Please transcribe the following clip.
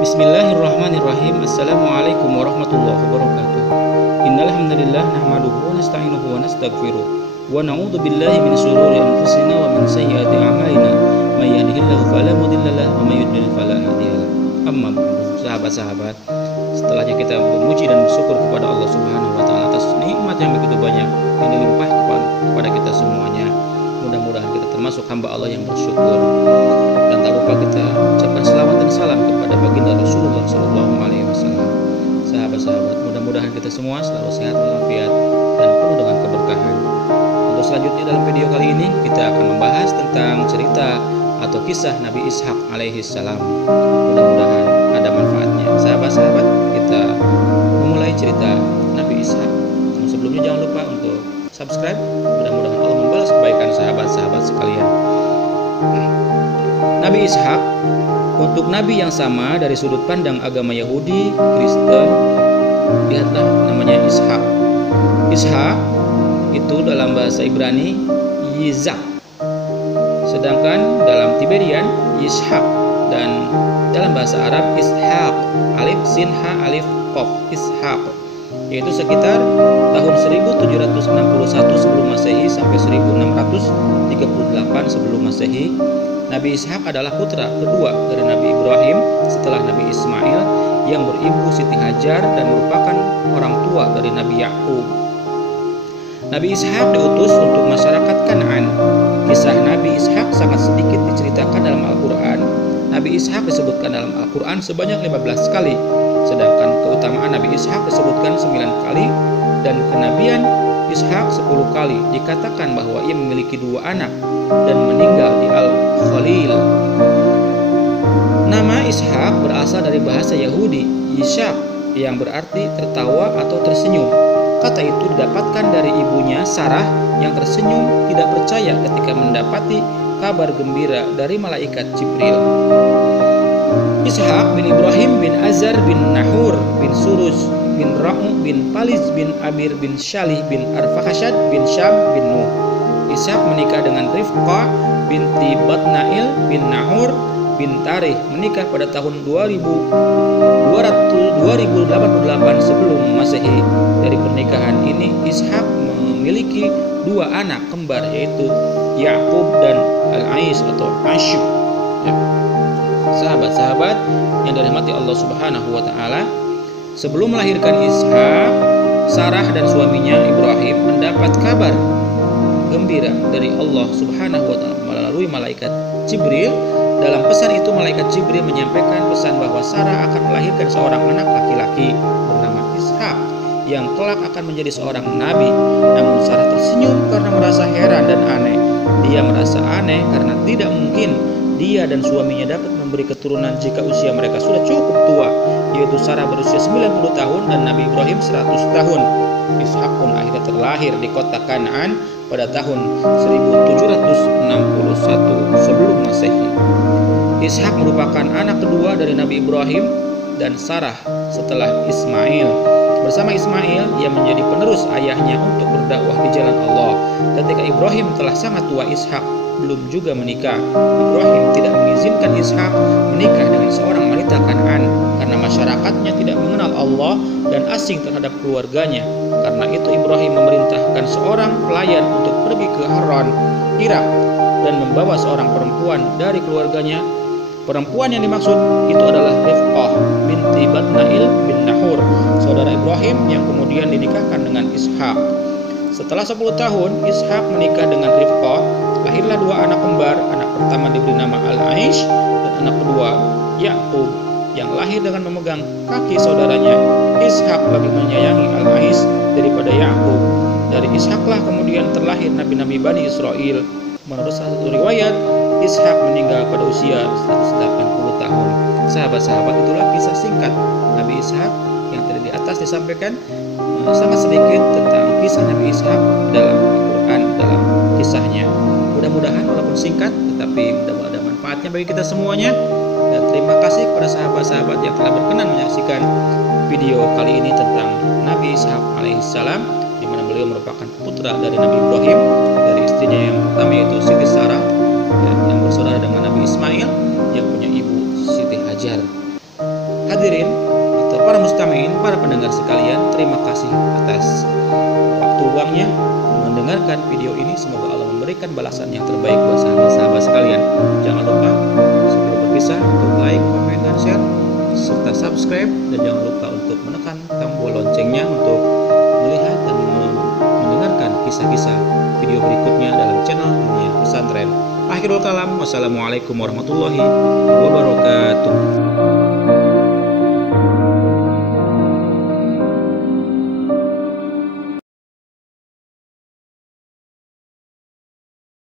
Bismillahirrahmanirrahim. Assalamualaikum warahmatullahi wabarakatuh. Innal hamdalillah nahmaduhu wa nasta'inuhu wa nastaghfiruh wa na'udzu billahi min shururi anfusina wa min sayyiati a'malina. May yahdihillahu fala mudilla lahu wa may yudlil fala hadiyalah. Amma ba'du, sahabat-sahabat, setelahnya kita memuji dan bersyukur kepada Allah Subhanahu wa taala atas nikmat yang begitu banyak yang dilimpahkan kepada kita semuanya. Mudah-mudahan kita termasuk hamba Allah yang bersyukur. Dan tak lupa kita ucapkan selawat dan salam kepada baginda Rasulullah SAW. Sahabat-sahabat, mudah-mudahan kita semua selalu sehat walafiat dan penuh dengan keberkahan. Untuk selanjutnya dalam video kali ini kita akan membahas tentang cerita atau kisah Nabi Ishaq alaihi salam. Mudah-mudahan ada manfaatnya. Sahabat-sahabat, kita memulai cerita Nabi Ishaq. Namun sebelumnya jangan lupa untuk subscribe. Mudah-mudahan Allah membalas kebaikan sahabat-sahabat sekalian. Nabi Ishaq untuk nabi yang sama dari sudut pandang agama Yahudi, Kristen, lihatlah namanya Ishaq. Ishaq itu dalam bahasa Ibrani Yizak, sedangkan dalam Tiberian Ishaq, dan dalam bahasa Arab Ishaq, alif sin ha alif qaf, Ishaq, yaitu sekitar tahun 1761 sebelum Masehi sampai 1638 sebelum Masehi. Nabi Ishaq adalah putra kedua dari Nabi Ibrahim setelah Nabi Ismail yang beribu Siti Hajar dan merupakan orang tua dari Nabi Yakub. Nabi Ishaq diutus untuk masyarakat Kanaan. Kisah Nabi Ishaq sangat sedikit diceritakan dalam Al-Quran. Nabi Ishaq disebutkan dalam Al-Quran sebanyak 15 kali, sedangkan keutamaan Nabi Ishaq disebutkan 9 kali dan kenabian Ishaq 10 kali. Dikatakan bahwa ia memiliki 2 anak dan meninggal di Al-Khalil. Nama Ishaq berasal dari bahasa Yahudi Yishaq yang berarti tertawa atau tersenyum. Kata itu didapatkan dari ibunya Sarah yang tersenyum tidak percaya ketika mendapati kabar gembira dari malaikat Jibril. Ishaq bin Ibrahim bin Azar bin Nahur bin Suruz bin Ra'u bin Paliz bin Abir bin Shalih bin Arfakhashad bin Syam bin Nuh. Ishaq menikah dengan Rifqah binti Batnail bin Nahur bin Tarih, menikah pada tahun 2088 sebelum Masehi. Dari pernikahan ini Ishaq memiliki 2 anak kembar, yaitu Yakub dan Al-Ais atau Asyub. Ya. Sahabat-sahabat yang dirahmati Allah Subhanahu wa taala, sebelum melahirkan Ishaq, Sarah dan suaminya Ibrahim mendapat kabar gembira dari Allah Subhanahu wa taala melalui malaikat Jibril. Dalam pesan itu malaikat Jibril menyampaikan pesan bahwa Sarah akan melahirkan seorang anak laki-laki bernama Ishaq yang kelak akan menjadi seorang nabi. Namun Sarah tersenyum karena merasa heran dan aneh. Dia merasa aneh karena tidak mungkin dia dan suaminya dapat memberi keturunan jika usia mereka sudah cukup tua, yaitu Sarah berusia 90 tahun dan Nabi Ibrahim 100 tahun. Ishaq pun akhirnya terlahir di kota Kanaan pada tahun 1761 sebelum Masehi. Ishaq merupakan anak kedua dari Nabi Ibrahim dan Sarah setelah Ismail. Bersama Ismail, ia menjadi penerus ayahnya untuk berdakwah di jalan Allah. Ketika Ibrahim telah sangat tua, Ishaq belum juga menikah. Ibrahim tidak mengizinkan Ishaq menikah dengan seorang wanita Kanaan karena masyarakatnya tidak mengenal Allah dan asing terhadap keluarganya. Karena itu Ibrahim memerintahkan seorang pelayan untuk pergi ke Haran, Irak, dan membawa seorang perempuan dari keluarganya. Perempuan yang dimaksud itu adalah Rifqah binti Batnail bin Nahur, saudara Ibrahim yang kemudian dinikahkan dengan Ishaq. Setelah 10 tahun Ishaq menikah dengan Rifqah, lahirlah 2 anak kembar. Anak pertama diberi nama Al-Aish dan anak kedua Yakub yang lahir dengan memegang kaki saudaranya. Ishaq lebih menyayangi Al-Aish daripada Yakub. Dari Ishaqlah kemudian terlahir nabi-nabi Bani Israel. Menurut satu riwayat, Ishaq meninggal pada usia 180 tahun. Sahabat-sahabat, itulah kisah singkat Nabi Ishaq yang tadi di atas disampaikan. Sangat sedikit tentang kisah Nabi Ishaq dalam Al-Quran, dalam kisahnya. Mudah-mudahan walaupun singkat tetapi mudah-mudahan ada manfaatnya bagi kita semuanya. Dan terima kasih kepada sahabat-sahabat yang telah berkenan menyaksikan video kali ini tentang Nabi Ishaq alaihissalam, di mana beliau merupakan putra dari Nabi Ibrahim, dari istrinya yang pertama yaitu Siti Sarah, yang bersaudara dengan Nabi Ismail yang punya ibu Siti Hajar. para pendengar sekalian, terima kasih atas waktu luangnya mendengarkan video ini. Semoga Allah memberikan balasan yang terbaik buat sahabat-sahabat sekalian. Jangan lupa sebelum berpisah untuk like, komen, dan share, serta subscribe, dan jangan lupa untuk menekan tombol loncengnya untuk melihat dan mendengarkan kisah-kisah video berikutnya dalam channel Dunia Pesantren. Akhirul kalam, wassalamualaikum warahmatullahi wabarakatuh.